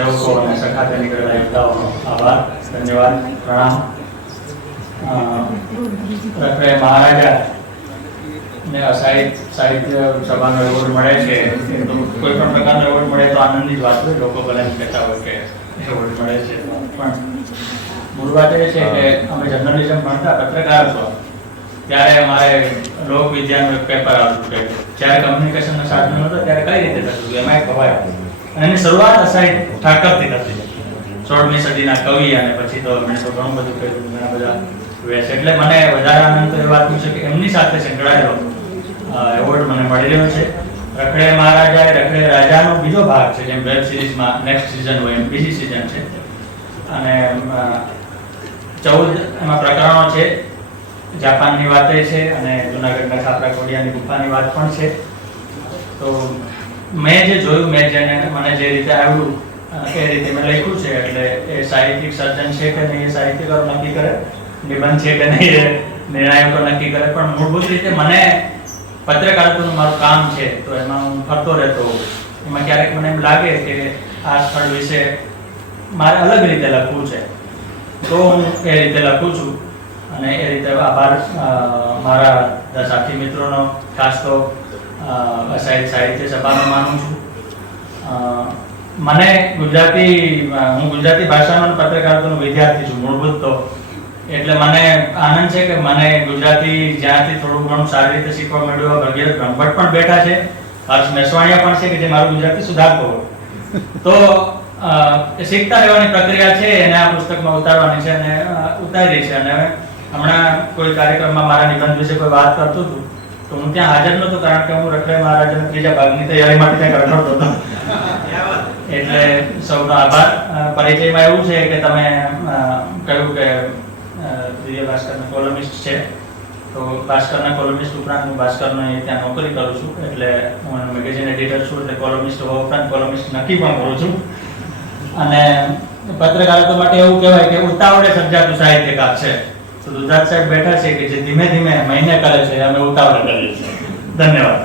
સેવકો અને સખાતે નીકળેલા યોદ્ધાઓનો આભાર, ધન્યવાદ, પ્રણામ. રખડે મહારાજા ને સાહિત્ય સભાનો એવોર્ડ મળે છે, એ તો કોઈ પણ પ્રકારનો એવોર્ડ મળે તો આનંદની જ વાત હોય. લોકો ભલે એમ કહેતા હોય કે એવોર્ડ મળે છે, પણ મૂળ વાત એ છે કે અમે જર્નલિઝમ ભણતા પત્રકાર છો ત્યારે અમારે લોકવિદ્યાનું એક પેપર આવતું કે જ્યારે કમ્યુનિકેશનના સાધનો હતો ત્યારે કઈ રીતે થતું એમાં એક ભવાય. અને એની શરૂઆત અસાઈ ઠાકરથી થતી, 16મી સદીના કવિ, અને પછી તો એમણે તો ઘણું બધું કર્યું, ઘણા બધા વેશ. એટલે મને વધારે આનંદ તો એ વાતનું છે કે એમની સાથે સંકળાયેલો એવોર્ડ મને મળી રહ્યો છે. રખડે મહારાજા એ રખડે રાજાનો બીજો ભાગ છે, જેમ વેબ સિરીઝમાં નેક્સ્ટ સિઝન હોય એમ બીજી સિઝન છે, અને 14 એમાં પ્રકરણો છે. જાપાનની વાત છે અને જૂનાગઢના છાપરા કોડિયાની ગુફાની વાત પણ છે. તો મેં જે જોયું, મને જે રીતે આવ્યું એ રીતે મેં લખ્યું છે. એટલે એ સાહિત્યિક સર્જન છે કે નહીં એ સાહિત્યકારો નક્કી કરે, નિબંધ છે કે નહીં એ નિર્ણાયકો નક્કી કરે, પણ મૂળભૂત રીતે મને પત્રકારત્વનું મારું કામ છે તો એમાં હું ફરતો રહેતો હોઉં. એમાં ક્યારેક મને એમ લાગે કે આ સ્થળ વિશે મારે અલગ રીતે લખવું છે તો હું એ રીતે લખું છું. અને એ રીતે આભાર મારા સાથી મિત્રોનો, ખાસ તો સાહિત્ય સભાનો માનું છું. મને હું ગુજરાતી ભાષાનો પત્રકારત્વનો વિદ્યાર્થી છું મૂળભૂત તો, એટલે મને આનંદ છે કે મને ગુજરાતી જ્યાંથી થોડું ઘણું સારી રીતે શીખવા મળ્યું. ભગીરથ બ્રહ્મભટ્ટ પણ બેઠા છે, હર્ષ મેસવાણીયા પણ છે કે જે મારું ગુજરાતી સુધારતો હોય. તો શીખતા રહેવાની પ્રક્રિયા છે, એને આ પુસ્તકમાં ઉતારવાની છે અને ઉતારી છે. અને હમણાં કોઈ કાર્યક્રમમાં મારા નિબંધ વિશે કોઈ વાત કરતું હતું તો હું ત્યાં હાજર નહોતો, કારણ કે હું રખડે મહારાજાના ત્રીજા ભાગની તૈયારી માટે ત્યાં કરતો હતો. એટલે સૌનો આભાર. પરિચયમાં એવું છે કે તમે કહ્યું કે દિવ્ય ભાસ્કરના કોલમિસ્ટ છે, તો ભાસ્કરના કોલમિસ્ટ ઉપરાંત હું ભાસ્કરનો ત્યાં નોકરી કરું છું. એટલે હું મેગેઝિન એડિટર છું, એટલે કોલમિસ્ટ હોવા ઉપરાંત કોલમિસ્ટ નક્કી પણ કરું છું. અને પત્રકારત્વ માટે એવું કહેવાય કે ઉતાવળે સર્જાતું સાહિત્યકાર છે. તો દુધાત સાહેબ બેઠા છે કે જે ધીમે ધીમે મહિને કરે છે, અમે ઉતાવળે કરીએ છીએ. ધન્યવાદ.